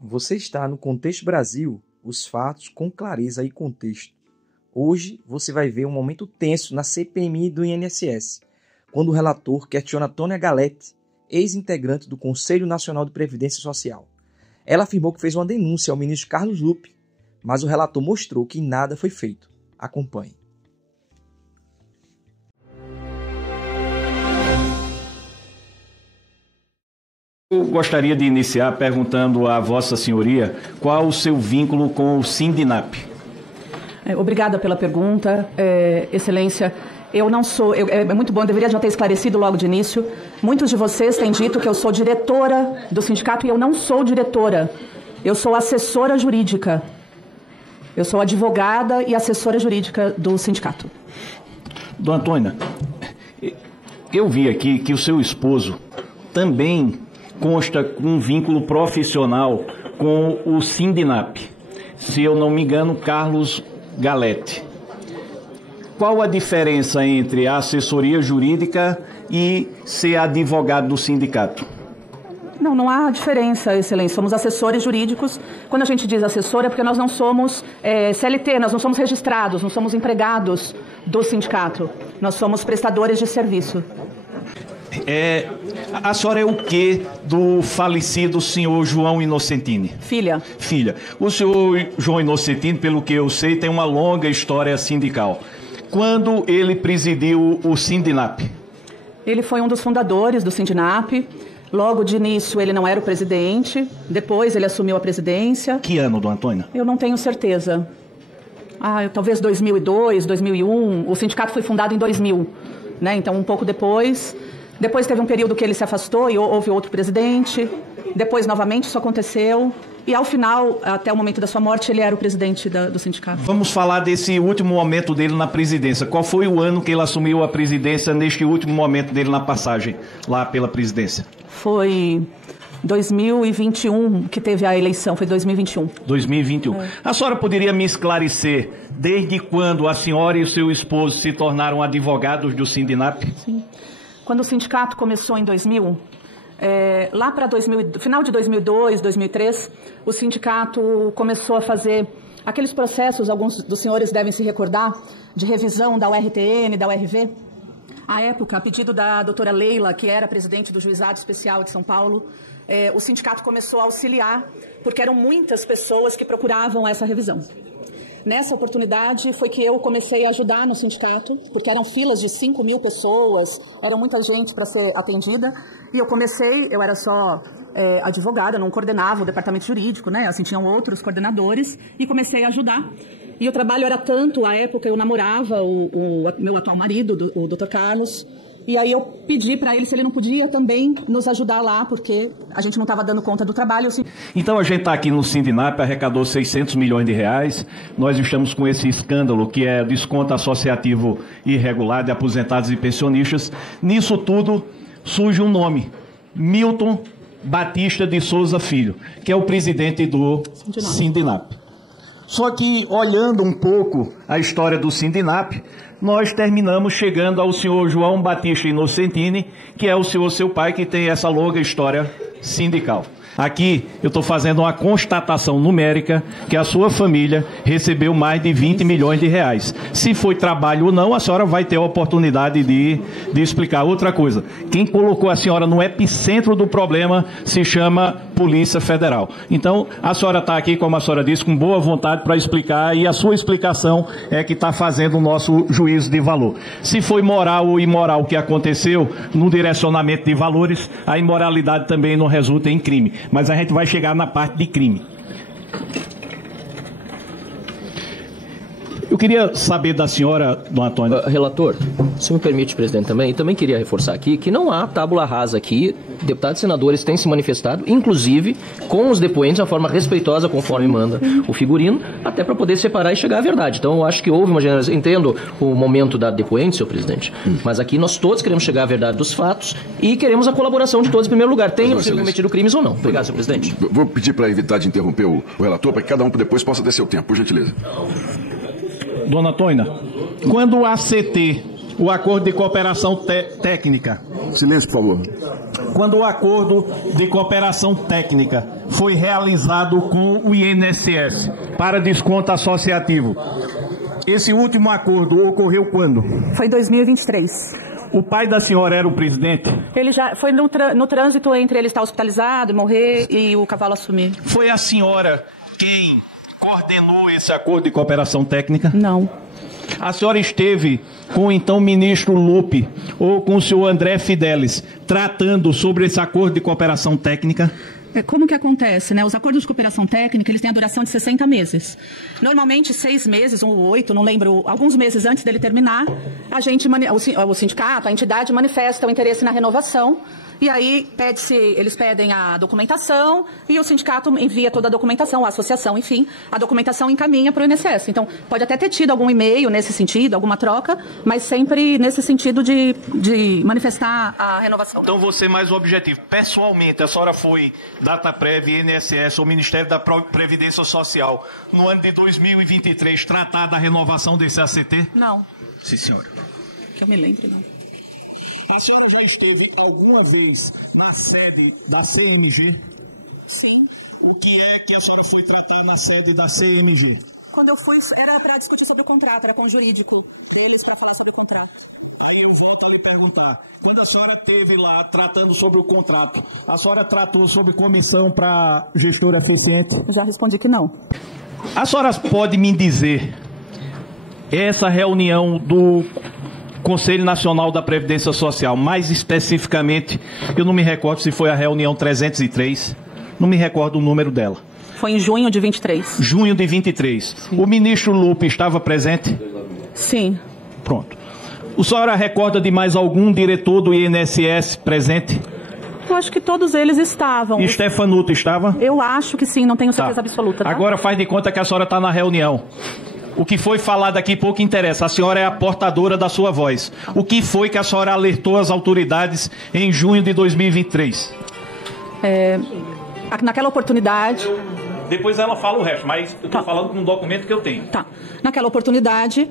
Você está no Contexto Brasil, os fatos com clareza e contexto. Hoje você vai ver um momento tenso na CPMI do INSS, quando o relator questiona Tônia Galetti, ex-integrante do Conselho Nacional de Previdência Social. Ela afirmou que fez uma denúncia ao ministro Carlos Lupe, mas o relator mostrou que nada foi feito. Acompanhe. Eu gostaria de iniciar perguntando a Vossa Senhoria qual o seu vínculo com o Sindinap. Obrigada pela pergunta, Excelência. Eu não sou, é muito bom, eu deveria já ter esclarecido logo de início. Muitos de vocês têm dito que eu sou diretora do sindicato e eu não sou diretora. Eu sou assessora jurídica. Eu sou advogada e assessora jurídica do sindicato. Dona Antônia, eu vi aqui que o seu esposo também consta com um vínculo profissional com o Sindinap. Se eu não me engano, Carlos Galetti. Qual a diferença entre a assessoria jurídica e ser advogado do sindicato? Não há diferença, Excelência. Somos assessores jurídicos. Quando a gente diz assessor é porque nós não somos CLT, nós não somos registrados, não somos empregados do sindicato. Nós somos prestadores de serviço. A senhora é o quê do falecido senhor João Inocentini? Filha. Filha. O senhor João Inocentini, pelo que eu sei, tem uma longa história sindical. Quando ele presidiu o Sindinap? Ele foi um dos fundadores do Sindinap. Logo de início ele não era o presidente, depois ele assumiu a presidência. Que ano, dona Antônia? Eu não tenho certeza. Talvez 2002, 2001. O sindicato foi fundado em 2000, né? Então um pouco depois. Depois teve um período que ele se afastou e houve outro presidente. Depois, novamente, isso aconteceu. E, ao final, até o momento da sua morte, ele era o presidente do sindicato. Vamos falar desse último momento dele na presidência. Qual foi o ano que ele assumiu a presidência neste último momento dele na passagem lá pela presidência? Foi 2021 que teve a eleição, foi 2021. 2021. A senhora poderia me esclarecer desde quando a senhora e o seu esposo se tornaram advogados do Sindinap? Sim. Quando o sindicato começou em 2000, lá para final de 2002, 2003, o sindicato começou a fazer aqueles processos, alguns dos senhores devem se recordar, de revisão da URTN, da URV. À época, a pedido da doutora Leila, que era presidente do Juizado Especial de São Paulo, o sindicato começou a auxiliar, porque eram muitas pessoas que procuravam essa revisão. Nessa oportunidade foi que eu comecei a ajudar no sindicato, porque eram filas de 5.000 pessoas, era muita gente para ser atendida, e eu era só advogada, não coordenava o departamento jurídico, né? Assim, tinham outros coordenadores, e comecei a ajudar. E o trabalho era tanto, à época eu namorava o meu atual marido, o Dr. Carlos, e aí eu pedi para ele se ele não podia também nos ajudar lá, porque a gente não estava dando conta do trabalho. Então a gente está aqui no Sindinap, arrecadou 600 milhões de reais. Nós estamos com esse escândalo que é desconto associativo irregular de aposentados e pensionistas. Nisso tudo surge um nome, Milton Batista de Souza Filho, que é o presidente do Sindinap. Só que, olhando um pouco a história do Sindinap, nós terminamos chegando ao senhor João Batista Inocentini, que é o senhor seu pai, que tem essa longa história sindical. Aqui eu estou fazendo uma constatação numérica que a sua família recebeu mais de 20 milhões de reais. Se foi trabalho ou não, a senhora vai ter a oportunidade de explicar. Outra coisa, quem colocou a senhora no epicentro do problema se chama Polícia Federal. Então, a senhora está aqui, como a senhora disse, com boa vontade para explicar, e a sua explicação é que está fazendo o nosso juízo de valor. Se foi moral ou imoral o que aconteceu no direcionamento de valores, a imoralidade também não resulta em crime. Mas a gente vai chegar na parte de crime. Eu queria saber da senhora, dona Antônia... Relator, se me permite, presidente, também queria reforçar aqui que não há tábula rasa aqui. Deputados e senadores têm se manifestado, inclusive com os depoentes, de uma forma respeitosa, conforme manda o figurino, até para poder separar e chegar à verdade. Então, eu acho que houve uma generalização. Entendo o momento da depoente, senhor presidente, mas aqui nós todos queremos chegar à verdade dos fatos e queremos a colaboração de todos em primeiro lugar, tenham sido cometido crimes ou não. Obrigado, senhor presidente. Vou pedir para evitar de interromper o relator, para que cada um depois possa ter seu tempo, por gentileza. Dona Antônia, quando a ACT o acordo de cooperação técnica. Silêncio, por favor. Quando o acordo de cooperação técnica foi realizado com o INSS para desconto associativo, esse último acordo ocorreu quando? Foi em 2023. O pai da senhora era o presidente? Ele já foi no trânsito entre ele estar hospitalizado, morrer e o cavalo assumir. Foi a senhora quem coordenou esse acordo de cooperação técnica? Não. A senhora esteve com o então ministro Lupe ou com o senhor André Fidelis tratando sobre esse acordo de cooperação técnica? Como que acontece, né? Os acordos de cooperação técnica, eles têm a duração de 60 meses. Normalmente, 6 meses ou 8, não lembro, alguns meses antes dele terminar, o sindicato, a entidade manifesta o interesse na renovação. E aí, eles pedem a documentação e o sindicato envia toda a documentação, a associação, enfim, a documentação encaminha para o INSS. Então, pode até ter tido algum e-mail nesse sentido, alguma troca, mas sempre nesse sentido de manifestar a renovação. Então, vou ser mais objetivo. Pessoalmente, a senhora foi Dataprev, INSS ou Ministério da Previdência Social no ano de 2023 tratar da renovação desse ACT? Não. Sim, senhora. Que eu me lembre, não. A senhora já esteve alguma vez na sede da CMG? Sim. O que é que a senhora foi tratar na sede da CMG? Quando eu fui, era para discutir sobre o contrato, era com o jurídico deles para falar sobre o contrato. Aí eu volto a lhe perguntar, quando a senhora esteve lá tratando sobre o contrato, a senhora tratou sobre comissão para gestor eficiente? Eu já respondi que não. A senhora pode me dizer, essa reunião do Conselho Nacional da Previdência Social, mais especificamente, eu não me recordo se foi a reunião 303, não me recordo o número dela. Foi em junho de 23. Junho de 23. Sim. O ministro Lupe estava presente? Sim. Pronto. A senhora recorda de mais algum diretor do INSS presente? Eu acho que todos eles estavam. E Stefanuto estava? Eu acho que sim, não tenho certeza absoluta. Tá? Agora faz de conta que a senhora está na reunião. O que foi falado aqui pouco interessa. A senhora é a portadora da sua voz. O que foi que a senhora alertou as autoridades em junho de 2023? Naquela oportunidade... Depois ela fala o resto, mas eu estou falando com um documento que eu tenho. Tá. Naquela oportunidade...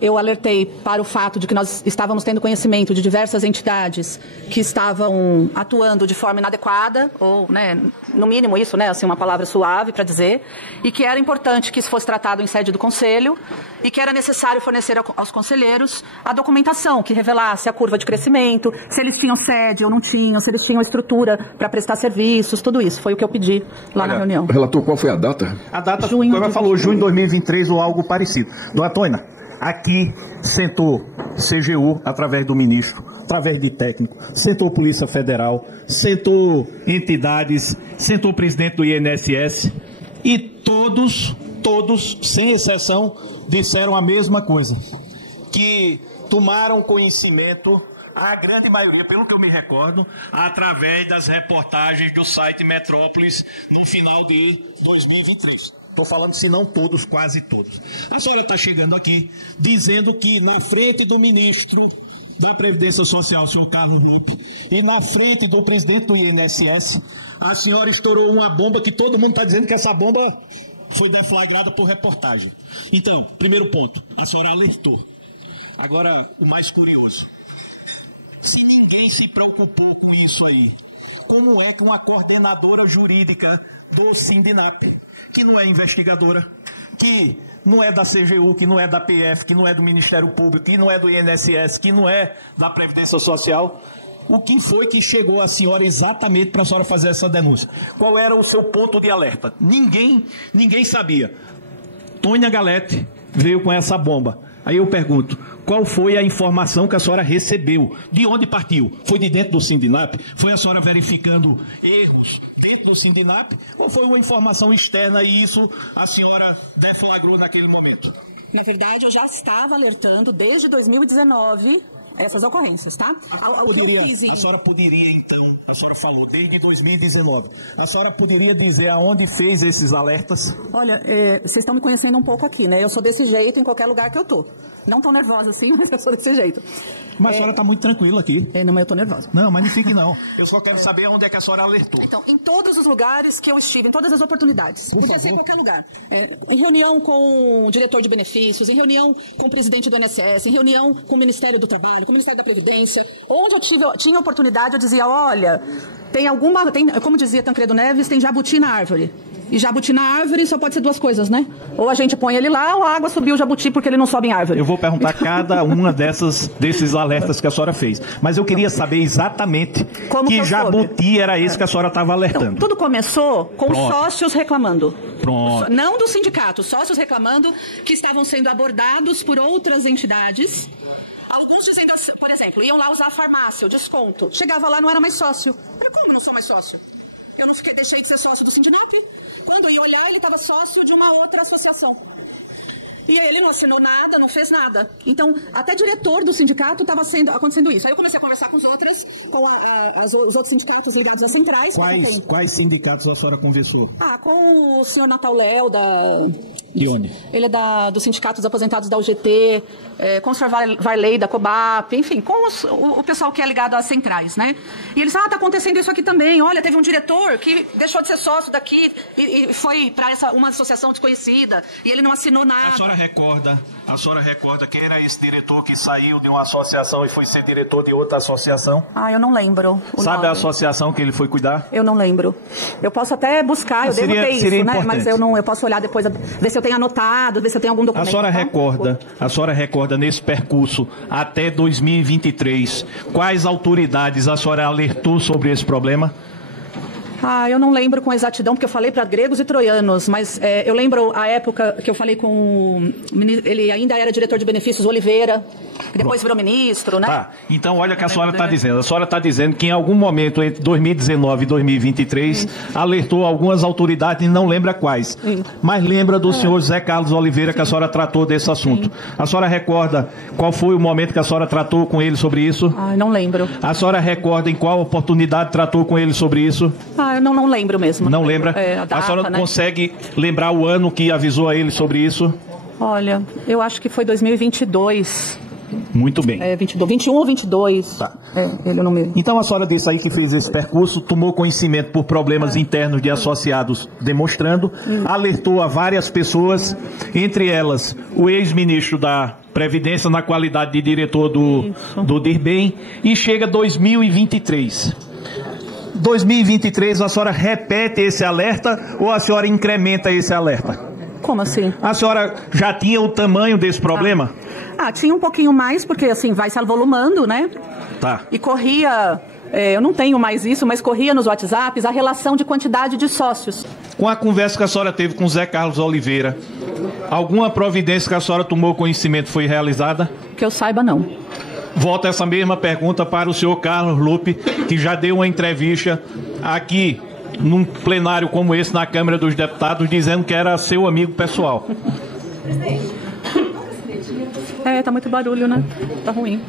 eu alertei para o fato de que nós estávamos tendo conhecimento de diversas entidades que estavam atuando de forma inadequada, ou, né, no mínimo isso, né, assim, uma palavra suave para dizer, e que era importante que isso fosse tratado em sede do Conselho, e que era necessário fornecer aos conselheiros a documentação que revelasse a curva de crescimento, se eles tinham sede ou não tinham, se eles tinham estrutura para prestar serviços, tudo isso. Foi o que eu pedi lá na reunião. Relator, qual foi a data? A data, como ela falou, junho de 2023 ou algo parecido. Dona Tônia, aqui sentou CGU através do ministro, através de técnico, sentou Polícia Federal, sentou entidades, sentou o presidente do INSS e todos, sem exceção, disseram a mesma coisa, que tomaram conhecimento, a grande maioria, pelo que eu me recordo, através das reportagens do site Metrópolis no final de 2023. Estou falando, se não todos, quase todos. A senhora está chegando aqui dizendo que na frente do ministro da Previdência Social, o senhor Carlos Lupe, e na frente do presidente do INSS, a senhora estourou uma bomba que todo mundo está dizendo que essa bomba foi deflagrada por reportagem. Então, primeiro ponto, a senhora alertou. Agora, o mais curioso. Se ninguém se preocupou com isso aí, como é que uma coordenadora jurídica do Sindinap, que não é investigadora, que não é da CGU, que não é da PF, que não é do Ministério Público, que não é do INSS, que não é da Previdência Social, o que foi que chegou a senhora exatamente para a senhora fazer essa denúncia? Qual era o seu ponto de alerta? Ninguém sabia. Tônia Galete veio com essa bomba. Aí eu pergunto, qual foi a informação que a senhora recebeu? De onde partiu? Foi de dentro do Sindinap? Foi a senhora verificando erros dentro do Sindinap? Ou foi uma informação externa e isso a senhora deflagrou naquele momento? Na verdade, eu já estava alertando desde 2019 essas ocorrências, tá? A senhora poderia, então, a senhora falou desde 2019, a senhora poderia dizer aonde fez esses alertas? Olha, vocês estão me conhecendo um pouco aqui, né? Eu sou desse jeito em qualquer lugar que eu tô. Não tão nervosa assim, mas eu sou desse jeito. Mas a senhora está muito tranquila aqui. Não, mas eu tô nervosa. Não, mas não fique não. Eu só quero saber onde é que a senhora alertou. Então, em todos os lugares que eu estive, em todas as oportunidades. Podia ser em qualquer lugar. Em reunião com o diretor de benefícios, em reunião com o presidente do INSS, em reunião com o Ministério do Trabalho, com o Ministério da Previdência. Onde eu tinha oportunidade, eu dizia, olha, como dizia Tancredo Neves, tem jabuti na árvore. E jabuti na árvore só pode ser duas coisas, né? Ou a gente põe ele lá, ou a água subiu o jabuti porque ele não sobe em árvore. Eu vou perguntar cada uma desses alertas que a senhora fez. Mas eu queria saber exatamente que jabuti era esse que a senhora estava alertando. Então, tudo começou com sócios reclamando. Pronto. Não do sindicato, sócios reclamando que estavam sendo abordados por outras entidades. Alguns dizendo, por exemplo, iam lá usar a farmácia, o desconto. Chegava lá, não era mais sócio. Mas como não sou mais sócio? Eu não deixei de ser sócio do Sindinop. Quando ia olhar, ele estava sócio de uma outra associação. E ele não assinou nada, não fez nada. Então, até diretor do sindicato estava acontecendo isso. Aí eu comecei a conversar com os outros sindicatos ligados às centrais. Quais sindicatos a senhora conversou? Com o senhor Natal Léo, De onde? Ele é do Sindicato dos Aposentados da UGT, com o senhor Varley da COBAP, enfim, com o pessoal que é ligado às centrais, né? E eles, tá acontecendo isso aqui também. Olha, teve um diretor que deixou de ser sócio daqui e foi para uma associação desconhecida e ele não assinou nada. A senhora recorda quem era esse diretor que saiu de uma associação e foi ser diretor de outra associação? Eu não lembro. Sabe a associação que ele foi cuidar? Eu não lembro. Eu posso até buscar, eu devo ter isso, né? Mas eu posso olhar depois, ver se eu tenho anotado, ver se eu tenho algum documento. A senhora recorda nesse percurso até 2023, quais autoridades a senhora alertou sobre esse problema? Eu não lembro com exatidão, porque eu falei para gregos e troianos, mas eu lembro a época que eu falei com ele ainda era diretor de benefícios, Oliveira, que depois virou ministro, né? Tá, então olha o que a senhora está dizendo. A senhora está dizendo que em algum momento entre 2019 e 2023 alertou algumas autoridades, não lembra quais, mas lembra do senhor José Carlos Oliveira que a senhora tratou desse assunto. A senhora recorda qual foi o momento que a senhora tratou com ele sobre isso? Não lembro. A senhora recorda em qual oportunidade tratou com ele sobre isso? Eu não lembro mesmo. Não lembra? A senhora não consegue lembrar o ano que avisou a ele sobre isso? Olha, eu acho que foi 2022. Muito bem. 21 ou 22. Tá. Ele não me... Então a senhora disse aí que fez esse percurso, tomou conhecimento por problemas internos de associados demonstrando, alertou a várias pessoas, entre elas o ex-ministro da Previdência na qualidade de diretor do DIRBEM, e chega 2023. 2023 a senhora repete esse alerta ou a senhora incrementa esse alerta? Como assim? A senhora já tinha o tamanho desse problema? Tinha um pouquinho mais, porque assim, vai se avolumando, né? Tá. E corria, eu não tenho mais isso, mas corria nos WhatsApps a relação de quantidade de sócios. Com a conversa que a senhora teve com o Zé Carlos Oliveira, alguma providência que a senhora tomou conhecimento foi realizada? Que eu saiba, não. Volto essa mesma pergunta para o senhor Carlos Lupe, que já deu uma entrevista aqui, num plenário como esse, na Câmara dos Deputados, dizendo que era seu amigo pessoal. Tá muito barulho, né? Tá ruim.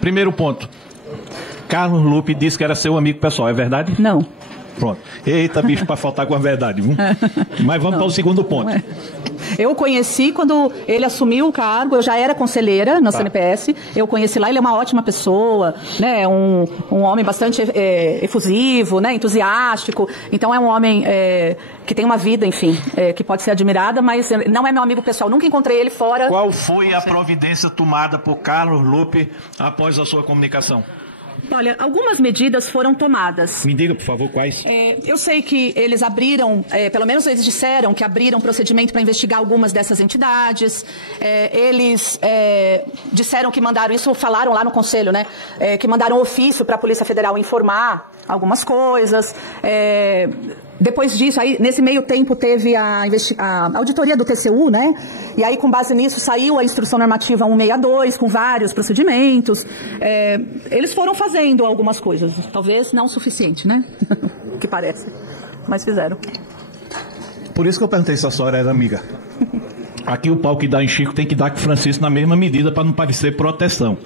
Primeiro ponto. Carlos Lupe disse que era seu amigo pessoal, é verdade? Não. Pronto. Eita, bicho, para faltar com a verdade, viu? Mas vamos para o segundo ponto. Eu conheci quando ele assumiu o cargo, eu já era conselheira na CNPS, eu conheci lá, ele é uma ótima pessoa, né, um homem bastante efusivo, né, entusiástico, então é um homem que tem uma vida, enfim, que pode ser admirada, mas não é meu amigo pessoal, nunca encontrei ele fora. Qual foi a providência tomada por Carlos Lupe após a sua comunicação? Olha, algumas medidas foram tomadas. Me diga, por favor, quais? Eu sei que eles abriram, pelo menos eles disseram que abriram procedimento para investigar algumas dessas entidades. Eles disseram que mandaram, isso falaram lá no Conselho, né? Que mandaram ofício para a Polícia Federal informar algumas coisas. Depois disso, aí, nesse meio tempo, teve a auditoria do TCU, né? E aí, com base nisso, saiu a Instrução Normativa 162, com vários procedimentos. Eles foram fazendo algumas coisas, talvez não o suficiente, né? Que parece, mas fizeram. Por isso que eu perguntei se a senhora era amiga. Aqui o pau que dá em Chico tem que dar com Francisco na mesma medida para não parecer proteção.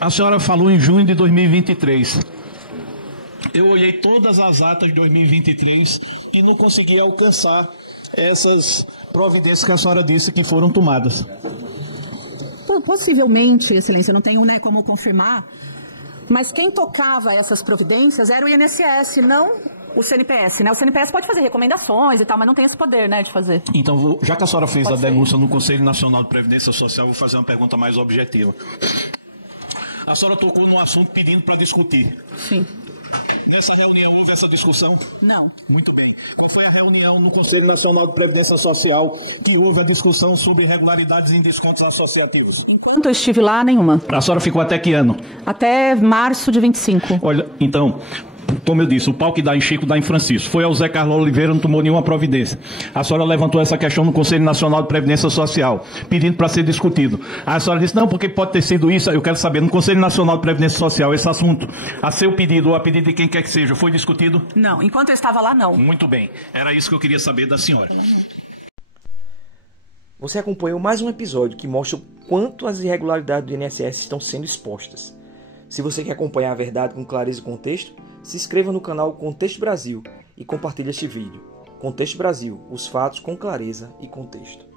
A senhora falou em junho de 2023. Eu olhei todas as atas de 2023 e não consegui alcançar essas providências que a senhora disse que foram tomadas. Possivelmente, Excelência, não tenho como confirmar, mas quem tocava essas providências era o INSS, não o CNPS, né? O CNPS pode fazer recomendações e tal, mas não tem esse poder, né, de fazer. Então, já que a senhora fez a denúncia no Conselho Nacional de Previdência Social, vou fazer uma pergunta mais objetiva. A senhora tocou num assunto pedindo para discutir. Sim. Nessa reunião houve essa discussão? Não. Muito bem. Qual foi a reunião no Conselho Nacional de Previdência Social que houve a discussão sobre irregularidades em descontos associativos? Enquanto eu estive lá, nenhuma. A senhora ficou até que ano? Até março de 25. Olha, então, como eu disse, o pau que dá em Chico dá em Francisco. Foi ao Zé Carlos Oliveira, não tomou nenhuma providência. A senhora levantou essa questão no Conselho Nacional de Previdência Social, pedindo para ser discutido. A senhora disse, não, porque pode ter sido isso, eu quero saber, no Conselho Nacional de Previdência Social, esse assunto, a seu pedido ou a pedido de quem quer que seja, foi discutido? Não, enquanto eu estava lá, não. Muito bem, era isso que eu queria saber da senhora. Você acompanhou mais um episódio que mostra o quanto as irregularidades do INSS estão sendo expostas. Se você quer acompanhar a verdade com clareza e contexto, se inscreva no canal Contexto Brasil e compartilhe este vídeo. Contexto Brasil, os fatos com clareza e contexto.